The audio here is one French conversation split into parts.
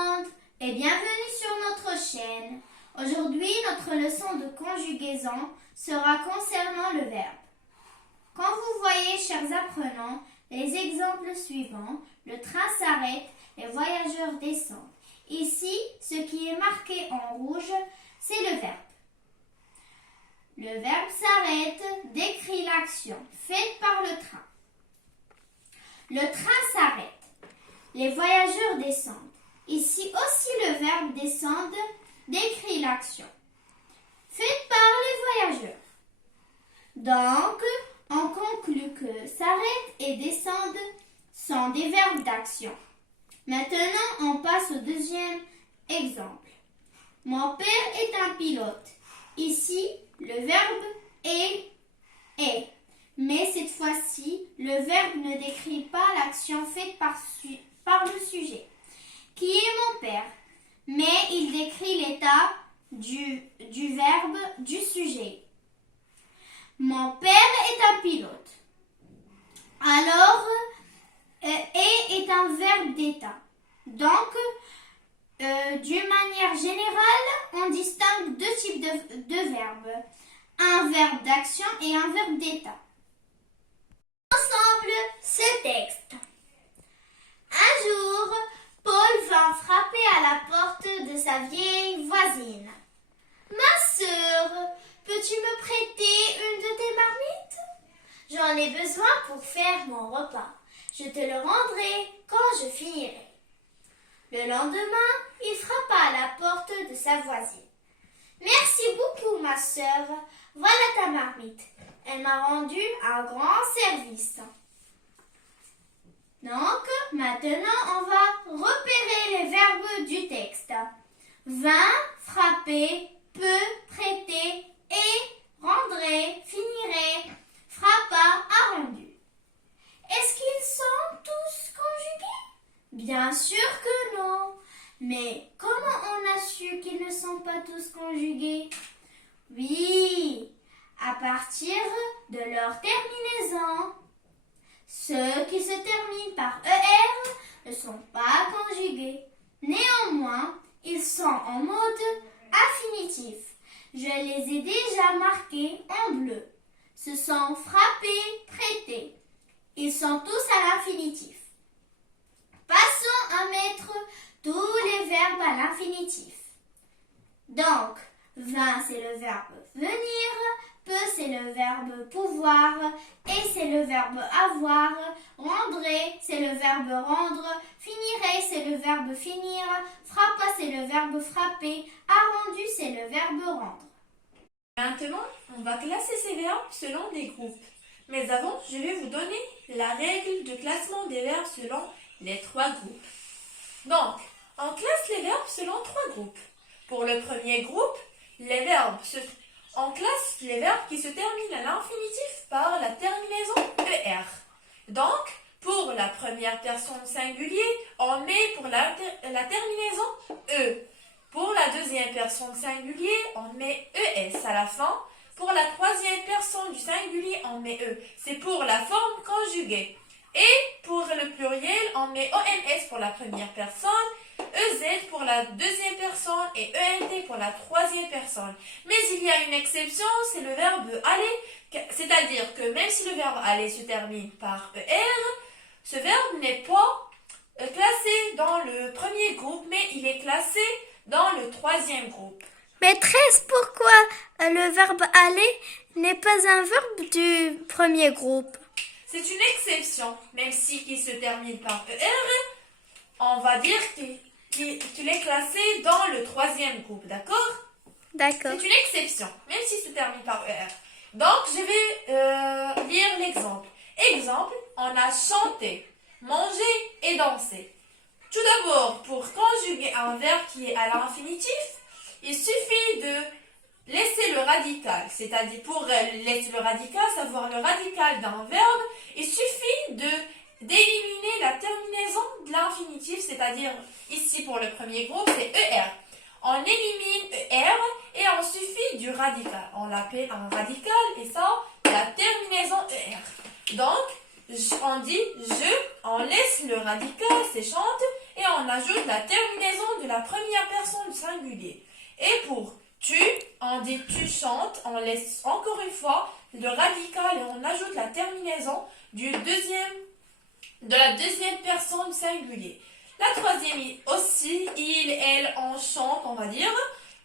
monde et bienvenue sur notre chaîne. Aujourd'hui, notre leçon de conjugaison sera concernant le verbe. Quand vous voyez, chers apprenants, les exemples suivants, le train s'arrête, les voyageurs descendent. Ici, ce qui est marqué en rouge, c'est le verbe. Le verbe s'arrête décrit l'action faite par le train. Le train s'arrête. Les voyageurs descendent. Ici aussi, le verbe descendre décrit l'action faite par les voyageurs. Donc, on conclut que s'arrête et descendre sont des verbes d'action. Maintenant, on passe au deuxième exemple. Mon père est un pilote. Ici, le verbe est. Mais cette fois-ci, le verbe ne décrit pas l'action faite par le sujet, qui est mon père, mais il décrit l'état du verbe du sujet. Mon père est un pilote. Alors, est un verbe d'état. Donc, d'une manière générale, on distingue deux types de verbes. Un verbe d'action et un verbe d'état. Ensemble, ce texte. Un jour, Paul vint frapper à la porte de sa vieille voisine. « Ma sœur, peux-tu me prêter une de tes marmites ? J'en ai besoin pour faire mon repas. Je te le rendrai quand je finirai. » Le lendemain, il frappa à la porte de sa voisine. « Merci beaucoup, ma sœur. Voilà ta marmite. Elle m'a rendu un grand service. » Donc, maintenant, on va repérer les verbes du texte. Vint, frapper, peut, prêter, et, rendrait, finirait, frappa, a rendu. Est-ce qu'ils sont tous conjugués ? Bien sûr que non. Mais comment on a su qu'ils ne sont pas tous conjugués ? Oui, à partir de leur terminaison. Ceux qui se terminent par ER ne sont pas conjugués. Néanmoins, ils sont en mode infinitif. Je les ai déjà marqués en bleu. Ce sont frappés, prêtés. Ils sont tous à l'infinitif. Passons à mettre tous les verbes à l'infinitif. Donc, vint, c'est le verbe venir. Peut, c'est le verbe pouvoir, et c'est le verbe avoir, rendrait, c'est le verbe rendre, finirait, c'est le verbe finir, frappa, c'est le verbe frapper, a rendu, c'est le verbe rendre. Maintenant, on va classer ces verbes selon des groupes. Mais avant, je vais vous donner la règle de classement des verbes selon les trois groupes. Donc, on classe les verbes selon trois groupes. Pour le premier groupe, on classe les verbes qui se terminent à l'infinitif par la terminaison ER. Donc, pour la première personne singulier, on met pour la terminaison E. Pour la deuxième personne singulier, on met ES à la fin. Pour la troisième personne du singulier, on met E. C'est pour la forme conjuguée. Et pour le pluriel, on met ONS pour la première personne, EZ pour la deuxième personne et ENT pour la troisième personne. Mais il y a une exception, c'est le verbe aller, c'est-à-dire que même si le verbe aller se termine par ER, ce verbe n'est pas classé dans le premier groupe, mais il est classé dans le troisième groupe. Maîtresse, pourquoi le verbe aller n'est pas un verbe du premier groupe ? C'est une exception, même si il se termine par ER, on va dire qu'il est classé dans le troisième groupe, d'accord ? D'accord. C'est une exception, même s'il se termine par ER. Donc, je vais lire l'exemple. Exemple, on a chanté, mangé et dansé. Tout d'abord, pour conjuguer un verbe qui est à l'infinitif, il suffit de laisser le radical, c'est-à-dire pour laisser le radical, savoir le radical d'un verbe, il suffit d'éliminer la terminaison de l'infinitif, c'est-à-dire ici pour le premier groupe, c'est ER. On élimine ER et on suffit du radical. On l'appelle un radical et ça, la terminaison ER. Donc, on dit je, on laisse le radical, c'est chante, et on ajoute la terminaison de la première personne du singulier. Et pour tu, on dit tu chantes, on laisse encore une fois le radical et on ajoute la terminaison de la deuxième personne du singulier. La troisième aussi, il, elle, on chante, on va dire.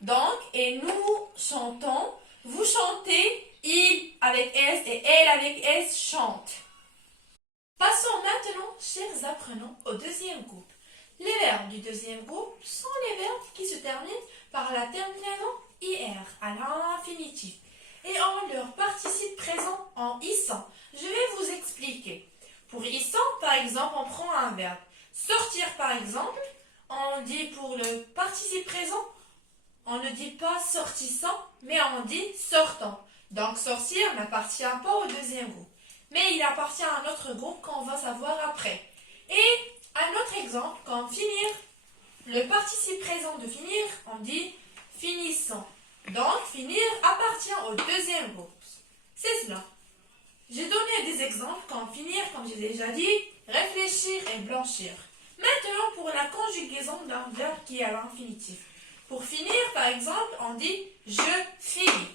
Donc, et nous chantons, vous chantez, il avec S et elle avec S chante. Passons maintenant, chers apprenants, au deuxième groupe. Les verbes du deuxième groupe sont les verbes qui se terminent par la terminaison IR à l'infinitif et ont leur participe présent en issant. Je vais vous expliquer. Pour issant, par exemple, on prend un verbe. Sortir, par exemple, on dit pour le participe présent, on ne dit pas sortissant, mais on dit sortant. Donc sortir n'appartient pas au deuxième groupe, mais il appartient à un autre groupe qu'on va savoir après. Et un autre exemple, comme finir, le participe présent de finir, on dit finissant. Donc finir appartient au deuxième groupe. C'est cela. J'ai donné des exemples comme finir, comme j'ai déjà dit, réfléchir et blanchir. Maintenant pour la conjugaison d'un verbe qui est à l'infinitif. Pour finir, par exemple, on dit je finis.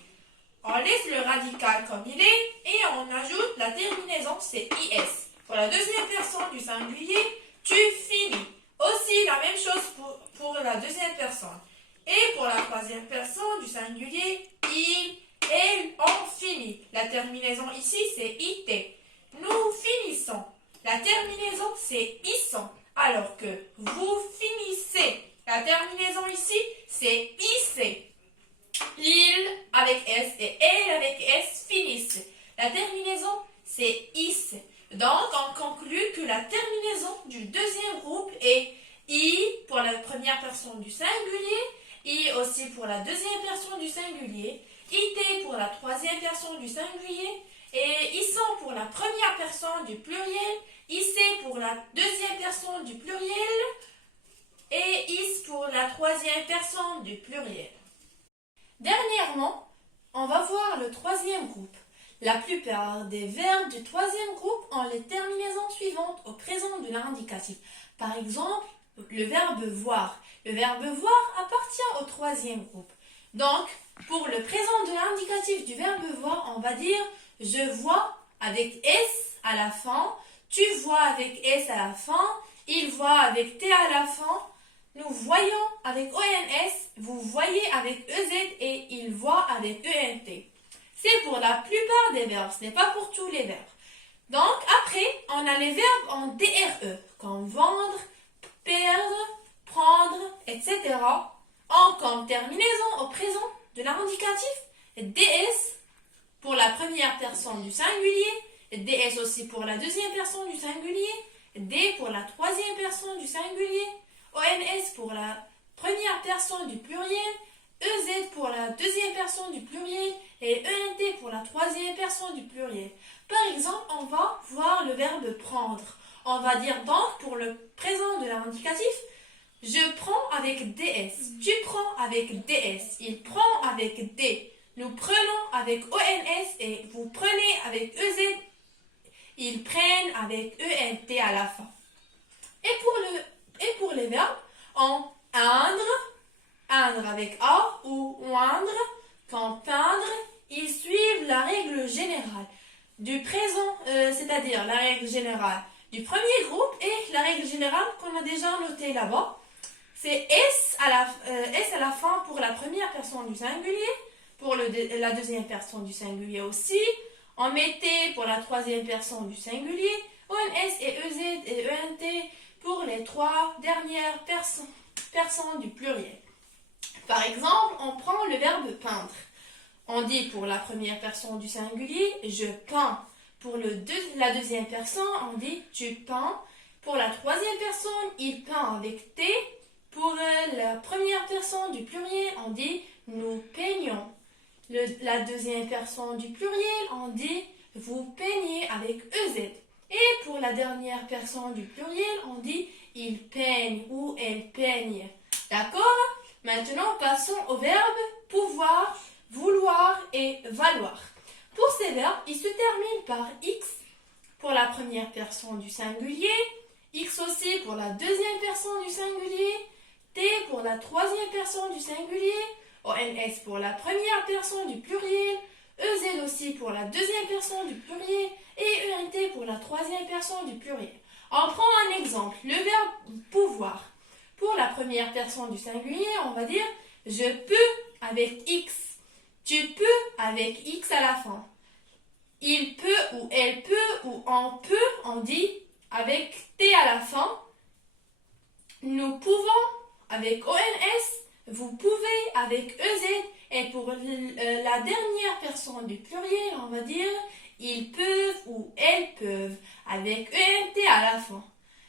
On laisse le radical comme il est et on ajoute la terminaison, c'est IS. Pour la deuxième personne du singulier, tu finis. Aussi la même chose pour la deuxième personne. Et pour la troisième personne du singulier, il, elle, on finit. La terminaison ici, c'est IT. Nous finissons. La terminaison, c'est ISSON. Alors que vous finissez. La terminaison ici, c'est IC. Il avec S et elle avec S finissent. La terminaison, c'est IS. Donc, on conclut que la terminaison du deuxième groupe est I pour la première personne du singulier, I aussi pour la deuxième personne du singulier, IT pour la troisième personne du singulier, et ISSON pour la première personne du pluriel, IC pour la deuxième personne du pluriel, et IS pour la troisième personne du pluriel. Dernièrement, on va voir le troisième groupe. La plupart des verbes du troisième groupe ont les terminaisons suivantes au présent de l'indicatif. Par exemple, le verbe voir. Le verbe voir appartient au troisième groupe. Donc, pour le présent de l'indicatif du verbe voir, on va dire je vois avec S à la fin, tu vois avec S à la fin, il voit avec T à la fin, nous voyons avec ONS, vous voyez avec EZ et il voit avec ENT. C'est pour la plupart des verbes, ce n'est pas pour tous les verbes. Donc après, on a les verbes en DRE, comme vendre, perdre, prendre, etc. En comme terminaison au présent de l'indicatif, DS pour la première personne du singulier, DS aussi pour la deuxième personne du singulier, D pour la troisième personne du singulier, ONS pour la première personne du pluriel, EZ pour la deuxième personne du pluriel et ENT pour la troisième personne du pluriel. Par exemple, on va voir le verbe prendre. On va dire donc pour le présent de l'indicatif, je prends avec DS, tu prends avec DS, il prend avec D, nous prenons avec ONS et vous prenez avec EZ, ils prennent avec ENT à la fin. Et pour les verbes, on indre avec A ou oindre, quand peindre, ils suivent la règle générale du présent, c'est-à-dire la règle générale du premier groupe et la règle générale qu'on a déjà notée là-bas. C'est S à la fin pour la première personne du singulier, pour la deuxième personne du singulier aussi. On mettait pour la troisième personne du singulier, ONS et EZ et ENT pour les trois dernières personnes du pluriel. Par exemple, on prend le verbe peindre. On dit pour la première personne du singulier, je peins. Pour la deuxième personne, on dit tu peins. Pour la troisième personne, il peint avec T. Pour la première personne du pluriel, on dit nous peignons. La deuxième personne du pluriel, on dit vous peignez avec EZ. Et pour la dernière personne du pluriel, on dit il peigne ou elle peigne. D'accord? Maintenant, passons aux verbes pouvoir, vouloir et valoir. Pour ces verbes, ils se terminent par X pour la première personne du singulier, X aussi pour la deuxième personne du singulier, T pour la troisième personne du singulier, ONS pour la première personne du pluriel, EZ aussi pour la deuxième personne du pluriel et ENT pour la troisième personne du pluriel. On prend un exemple, le verbe pouvoir. Pour la première personne du singulier, on va dire je peux avec X. Tu peux avec X à la fin. Il peut ou elle peut ou on peut, on dit avec T à la fin. Nous pouvons avec ONS, vous pouvez avec EZ. Et pour la dernière personne du pluriel, on va dire ils peuvent ou elles peuvent avec ENT à la fin.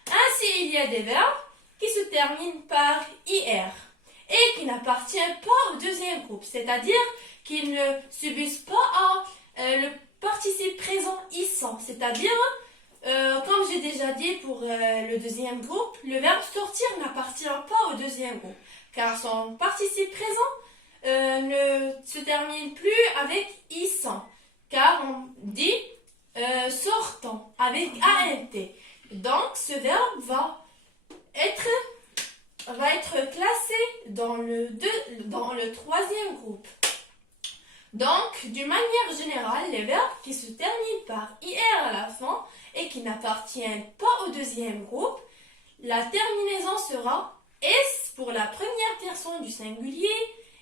Ainsi, il y a des verbes qui se terminent par IR et qui n'appartiennent pas au deuxième groupe, c'est-à-dire qu'ils ne subissent pas le participe présent issant, c'est-à-dire, comme j'ai déjà dit pour le deuxième groupe, le verbe sortir n'appartient pas au deuxième groupe, car son participe présent ne se termine plus avec issant, car on dit sortant avec ANT. Donc, ce verbe va être classé dans le troisième groupe. Donc, d'une manière générale, les verbes qui se terminent par IR à la fin et qui n'appartiennent pas au deuxième groupe, la terminaison sera S pour la première personne du singulier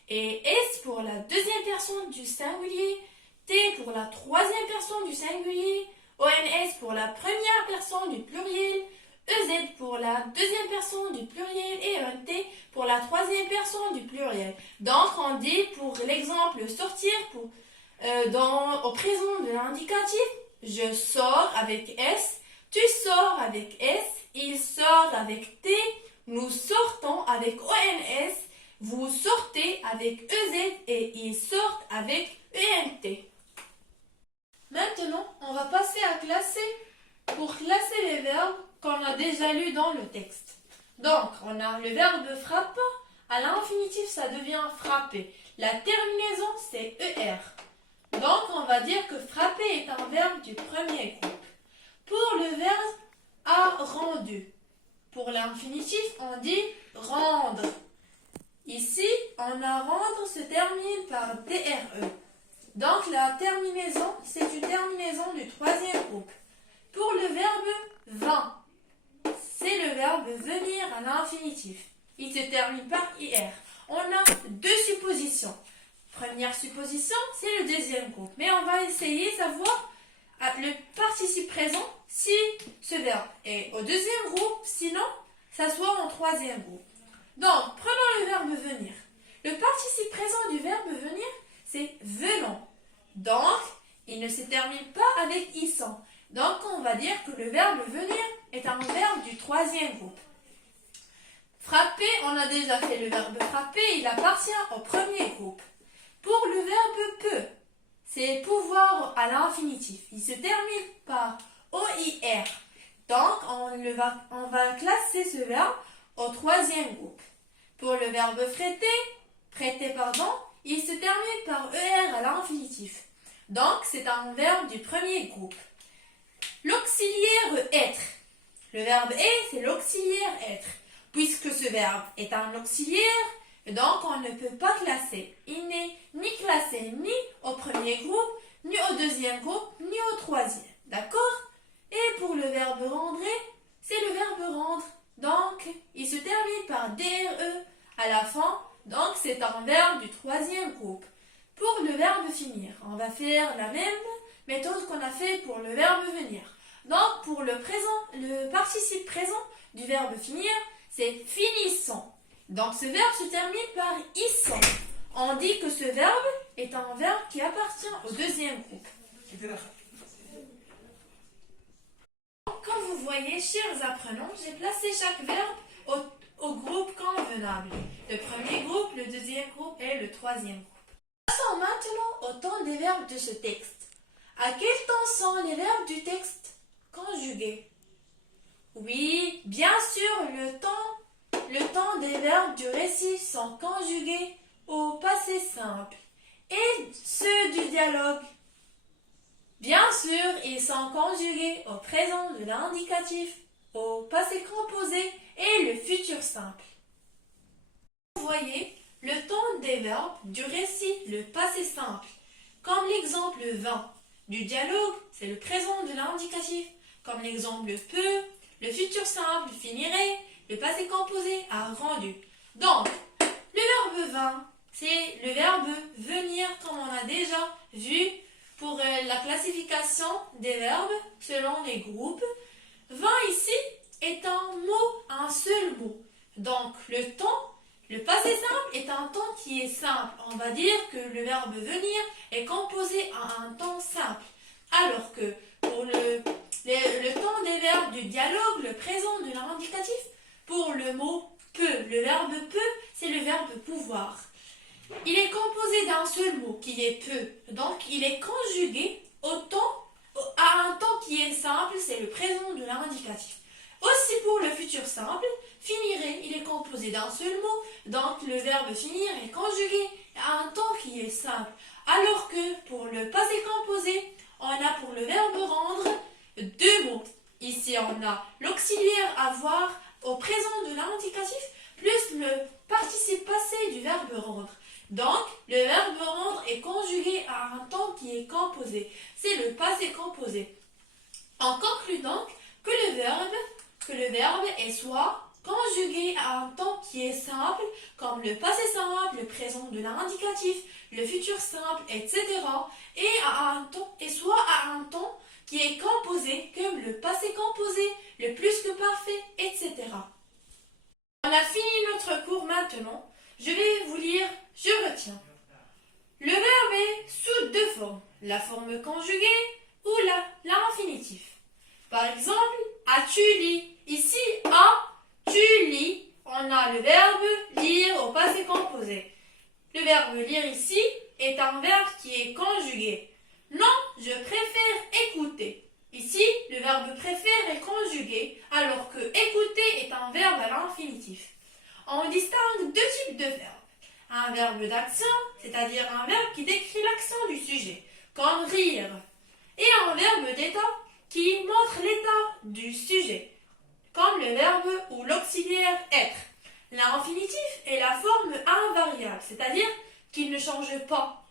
et S pour la deuxième personne du singulier, T pour la troisième personne du singulier, ONS pour la première personne du pluriel, EZ pour la deuxième personne du pluriel et ENT pour la troisième personne du pluriel. Donc, on dit pour l'exemple sortir au présent de l'indicatif, je sors avec S, tu sors avec S, il sort avec T, nous sortons avec ONS, vous sortez avec EZ et ils sortent avec ENT. Maintenant, on va passer à pour classer les verbes qu'on a déjà lus dans le texte. Donc, on a le verbe frapper, à l'infinitif, ça devient frapper. La terminaison, c'est ER. Donc, on va dire que frapper est un verbe du premier groupe. Pour le verbe a rendu, pour l'infinitif, on dit rendre. Ici, on a rendre se termine par DRE. Donc, la terminaison, c'est une terminaison du troisième groupe. Pour le verbe vint, c'est le verbe venir à l'infinitif. Il se termine par IR. On a deux suppositions. Première supposition, c'est le deuxième groupe. Mais on va essayer de savoir le participe présent si ce verbe est au deuxième groupe, sinon, ça soit en troisième groupe. Donc, prenons le verbe venir. Le participe présent du verbe venir, c'est venant. Donc, il ne se termine pas avec issant. Donc, on va dire que le verbe venir est un verbe du troisième groupe. Frapper, on a déjà fait le verbe frapper, il appartient au premier groupe. Pour le verbe peut, c'est pouvoir à l'infinitif. Il se termine par OIR. Donc, on va classer ce verbe au troisième groupe. Pour le verbe prêter, il se termine par ER à l'infinitif. Donc, c'est un verbe du premier groupe. L'auxiliaire être. Le verbe est, c'est l'auxiliaire être. Puisque ce verbe est un auxiliaire, donc on ne peut pas classer. Il n'est ni classé ni au premier groupe, ni au deuxième groupe, ni au troisième. D'accord? Et pour le verbe rendre, c'est le verbe rendre. Donc, il se termine par DRE à la fin. Donc, c'est un verbe du troisième groupe. Pour le verbe finir, on va faire la même méthode qu'on a fait pour le verbe venir. Donc, pour le participe présent du verbe finir, c'est finissant. Donc, ce verbe se termine par issant. On dit que ce verbe est un verbe qui appartient au deuxième groupe. Comme vous voyez, chers apprenants, j'ai placé chaque verbe au groupe convenable. Le premier groupe, le deuxième groupe et le troisième groupe. Passons maintenant au temps des verbes de ce texte. À quel temps sont les verbes du texte conjugués? Oui, bien sûr, le temps des verbes du récit sont conjugués au passé simple. Et ceux du dialogue? Bien sûr, ils sont conjugués au présent de l'indicatif. au passé composé et le futur simple. Vous voyez le temps des verbes du récit, le passé simple, comme l'exemple 20. Du dialogue, c'est le présent de l'indicatif, comme l'exemple peut, le futur simple finirait, le passé composé a rendu. Donc, le verbe 20, c'est le verbe venir, comme on a déjà vu pour la classification des verbes selon les groupes. 20 ici est un mot, un seul mot. Donc, le temps, le passé simple est un temps qui est simple. On va dire que le verbe venir est composé à un temps simple. Alors que pour le temps des verbes du dialogue, le présent de l'indicatif, pour le mot peut, le verbe peut, c'est le verbe pouvoir. Il est composé d'un seul mot qui est peut. Donc, il est conjugué à un temps qui est simple, c'est le présent de l'indicatif. Aussi pour le futur simple, finirait, il est composé d'un seul mot, donc le verbe finir est conjugué à un temps qui est simple. Alors que pour le passé composé, on a pour le verbe rendre deux mots. Ici, on a l'auxiliaire avoir au présent de l'indicatif plus le participe passé du verbe rendre. Donc, le verbe rendre est conjugué à un temps qui est composé. C'est le passé composé. On conclut donc que le verbe est soit conjugué à un temps qui est simple, comme le passé simple, le présent de l'indicatif, le futur simple, etc. Et soit à un temps qui est composé, comme le passé composé, le plus que parfait, etc. On a fini notre cours maintenant. Je vais vous lire, je retiens. Le verbe est sous deux formes, la forme conjuguée ou l'infinitif. Par exemple, as-tu lu? Ici, tu lis, on a le verbe lire au passé composé. Le verbe lire ici est un verbe qui est conjugué. Non, je préfère écouter. Ici, le verbe préfère est conjugué, alors que écouter est un verbe à l'infinitif. On distingue deux types de verbes. Un verbe d'action, c'est-à-dire un verbe qui décrit l'action du sujet, comme rire, et un verbe d'état qui montre l'état du sujet, comme le verbe ou l'auxiliaire être. L'infinitif est la forme invariable, c'est-à-dire qu'il ne change pas.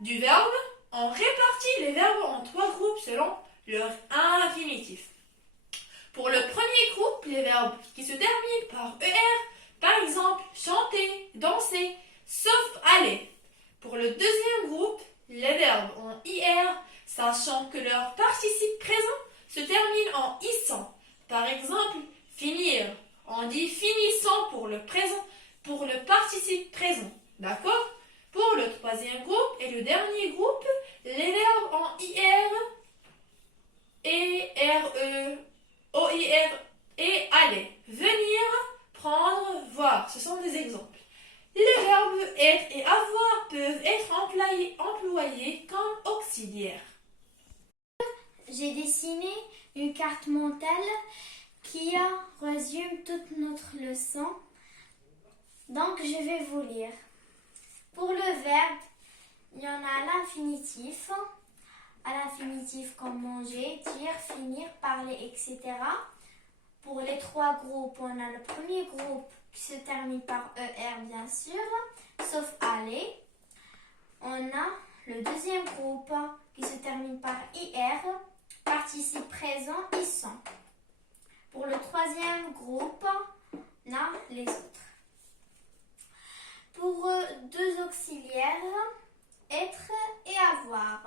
Du verbe, on répartit les verbes en trois groupes selon leur infinitif. Pour le premier groupe, les verbes qui se terminent par ER, par exemple, chanter, danser, sauf aller. Pour le deuxième groupe, les verbes en IR, sachant que leur participe présent se termine en issant. Par exemple, finir. On dit finissant pour le présent, pour le participe présent. D'accord? Pour le troisième groupe et le dernier groupe, les verbes en IR et RE, OIR et aller. Venir, prendre, voir. Ce sont des exemples. Les verbes être et avoir peuvent être employés comme auxiliaires. J'ai dessiné une carte mentale qui résume toute notre leçon. Donc, je vais vous lire. Pour le verbe, il y en a à l'infinitif. À l'infinitif comme manger, dire, finir, parler, etc. Pour les trois groupes, on a le premier groupe qui se termine par ER, bien sûr, sauf aller. On a le deuxième groupe qui se termine par IR, participe présent, issant. Pour le troisième groupe, on a les autres. Pour deux auxiliaires, être et avoir.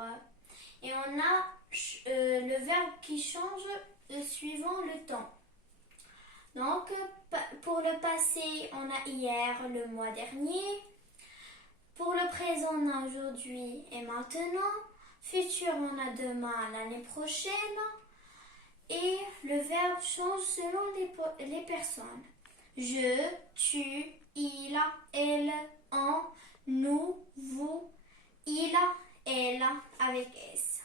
Et on a le verbe qui change suivant le temps. Donc, pour le passé, on a hier, le mois dernier. Pour le présent, on a aujourd'hui et maintenant. Futur, on a demain, l'année prochaine. Et le verbe change selon les personnes. Je, tu, il, elle, on, nous, vous, il, elle, avec S.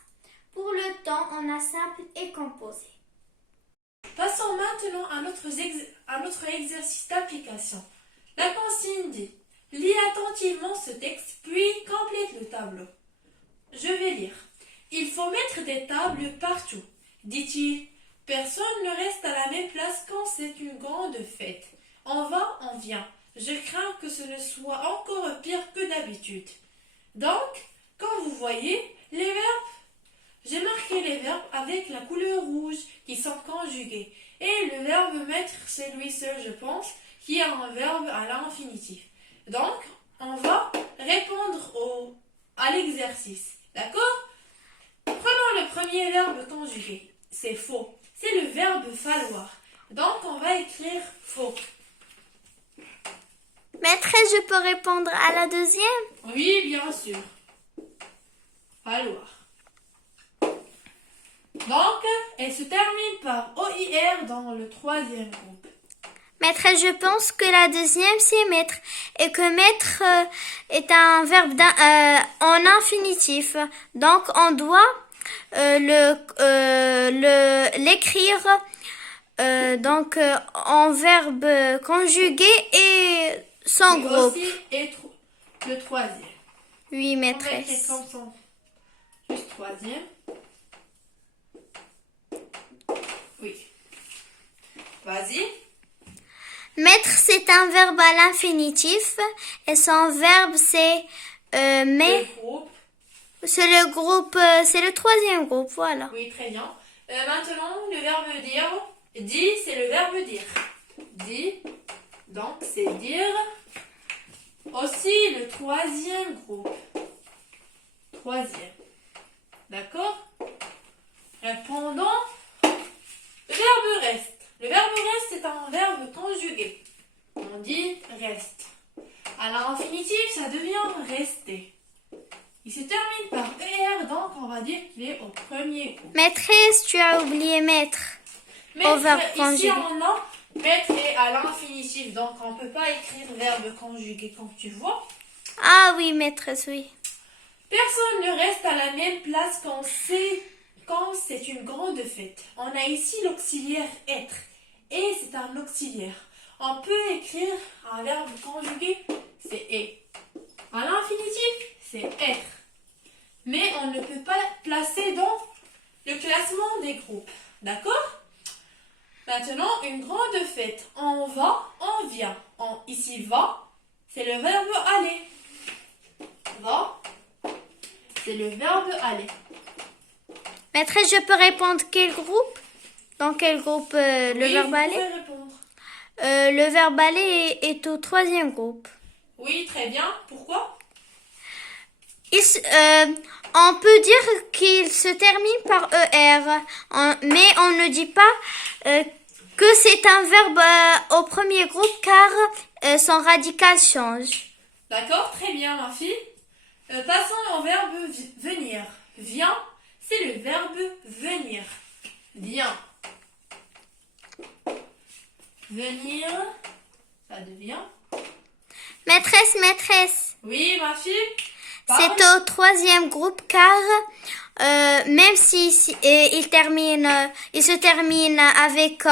Pour le temps, on a simple et composé. Passons maintenant à notre exercice d'application. La consigne dit « Lis attentivement ce texte, puis complète le tableau. » Je vais lire. « Il faut mettre des tables partout, dit-il. Personne ne reste à la même place quand c'est une grande fête. On va, on vient. Je crains que ce ne soit encore pire que d'habitude. Donc, quand vous voyez les verbes, j'ai marqué les verbes avec la couleur rouge qui sont conjugués. Et le verbe mettre, c'est lui seul, je pense, qui est un verbe à l'infinitif. Donc, on va répondre à l'exercice. D'accord? Prenons le premier verbe conjugué. C'est faux. C'est le verbe falloir. Donc, on va écrire faux. Maîtresse, je peux répondre à la deuxième? Oui, bien sûr. Falloir. Donc, elle se termine par OIR dans le troisième groupe. Maîtresse, je pense que la deuxième, c'est mettre. Et que mettre est un verbe en infinitif. Donc, on doit l'écrire en verbe conjugué et sans Et groupe. aussi le troisième. Oui, On va maîtresse. écrire comme ça. Juste troisième. Oui. Vas-y. Mettre, c'est un verbe à l'infinitif. Et son verbe, c'est mais. Le groupe. C'est le groupe, c'est le troisième groupe, voilà. Oui, très bien. Maintenant, le verbe dire. Dit, c'est le verbe dire. Dit, donc c'est dire. Aussi le troisième groupe. Troisième. D'accord? Répondons. Le verbe reste. Le verbe reste, c'est un verbe conjugué. On dit reste. À l'infinitif, ça devient rester. Il se termine par ER, donc on va dire qu'il est au premier groupe. Maîtresse, tu as oublié mettre. Au verbe Ici, conjugué. on a mettre est à l'infinitif, donc on ne peut pas écrire verbe conjugué comme tu vois. Ah oui, maîtresse, oui. Personne ne reste à la même place quand c'est une grande fête. On a ici l'auxiliaire être. Et c'est un auxiliaire. On peut écrire un verbe conjugué, c'est est. À l'infinitif, c'est être. Mais on ne peut pas placer dans le classement des groupes. D'accord? Maintenant, une grande fête. On va, on vient. Ici, va, c'est le verbe aller. Va, c'est le verbe aller. Maîtresse, je peux répondre quel groupe? Dans quel groupe le Oui, verbe vous aller? pouvez répondre. Le verbe aller est au troisième groupe. Oui, très bien. Pourquoi? On peut dire qu'il se termine par ER, mais on ne dit pas que c'est un verbe au premier groupe car son radical change. D'accord, très bien, ma fille. Passons au verbe venir. Viens, c'est le verbe venir. Viens. Venir, ça devient. Maîtresse, Oui, ma fille. c'est au troisième groupe car même si il se termine avec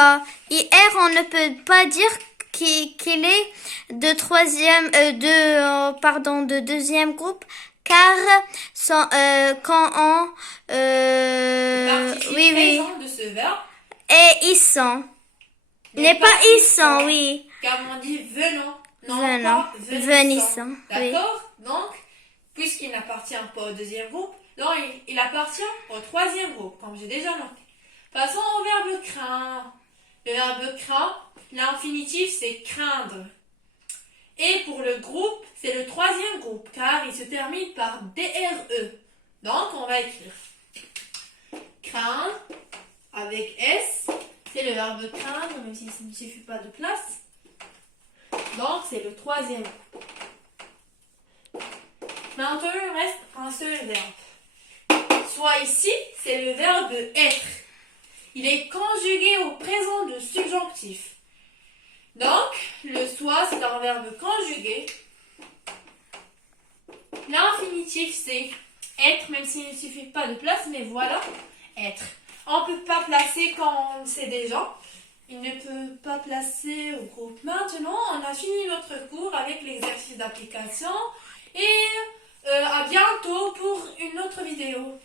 IR, on ne peut pas dire qu'il est de deuxième groupe car quand on L'article présent de ce verbe. et ils sont n'est pas ils sont, oui. Car on dit venant, non Venant, pas venissant, oui. D'accord? Donc, puisqu'il n'appartient pas au deuxième groupe, donc il appartient au troisième groupe, comme j'ai déjà marqué. Passons au verbe craindre. Le verbe craindre, l'infinitif c'est craindre. Et pour le groupe, c'est le troisième groupe, car il se termine par DRE. Donc, on va écrire craindre avec S. C'est le verbe craindre, même si ça ne suffit pas de place. Donc, c'est le troisième groupe. Maintenant, il reste un seul verbe. Soit ici, c'est le verbe être. Il est conjugué au présent de subjonctif. Donc, le soit, c'est un verbe conjugué. L'infinitif, c'est être, même s'il ne suffit pas de place, mais voilà, être. On ne peut pas placer quand on le sait déjà. Il ne peut pas placer au groupe. Maintenant, on a fini notre cours avec l'exercice d'application. Et à bientôt pour une autre vidéo.